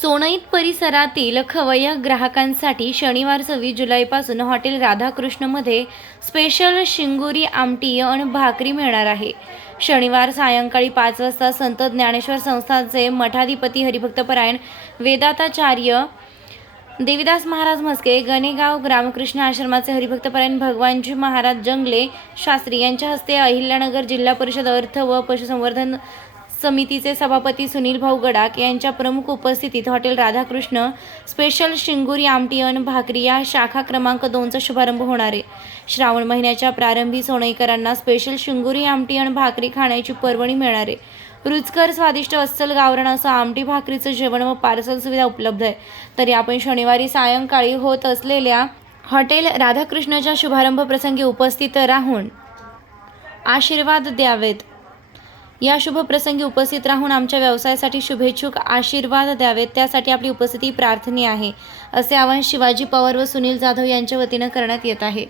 सोनईत परिसरातील खवय्ये ग्राहकांसाठी शनिवार 26 जुलैपासून हॉटेल राधाकृष्णमध्ये स्पेशल शिंगोरी आमटी आणि भाकरी मिळणार आहे. शनिवार सायंकाळी 5 वाजता संत ज्ञानेश्वर संस्थानचे मठाधिपती हरिभक्तपरायण वेदांताचार्य देवीदास महाराज म्हस्के, गणेगाव ग्रामकृष्ण आश्रमाचे हरिभक्तपरायण भगवानजी महाराज जंगले शास्त्री यांच्या हस्ते अहिल्यानगर जिल्हा परिषद अर्थ व पशुसंवर्धन समितीचे सभापती सुनील भाऊ गडाख यांच्या प्रमुख उपस्थितीत हॉटेल राधाकृष्ण स्पेशल शिंगोरी आमटी अन भाकरी या शाखा क्रमांक 2चा शुभारंभ होणार आहे. श्रावण महिन्याच्या प्रारंभी सोनईकरांना स्पेशल शिंगोरी आमटी अन भाकरी खाण्याची पर्वणी मिळणार आहे. रुचकर, स्वादिष्ट, अस्सल गावरान असं आमटी भाकरीचं जेवण व पार्सल सुविधा उपलब्ध आहे. तरी आपण शनिवारी सायंकाळी होत असलेल्या हॉटेल राधाकृष्णच्या शुभारंभ प्रसंगी उपस्थित राहून आशीर्वाद द्यावेत. या शुभ प्रसंगी उपस्थित राहून आमच्या व्यवसायासाठी शुभेच्छुक आशीर्वाद द्यावेत, त्यासाठी आपली उपस्थिती प्रार्थनीय आहे, असे आवाहन शिवाजी पवार व सुनील जाधव यांच्या वतीनं करण्यात येत आहे.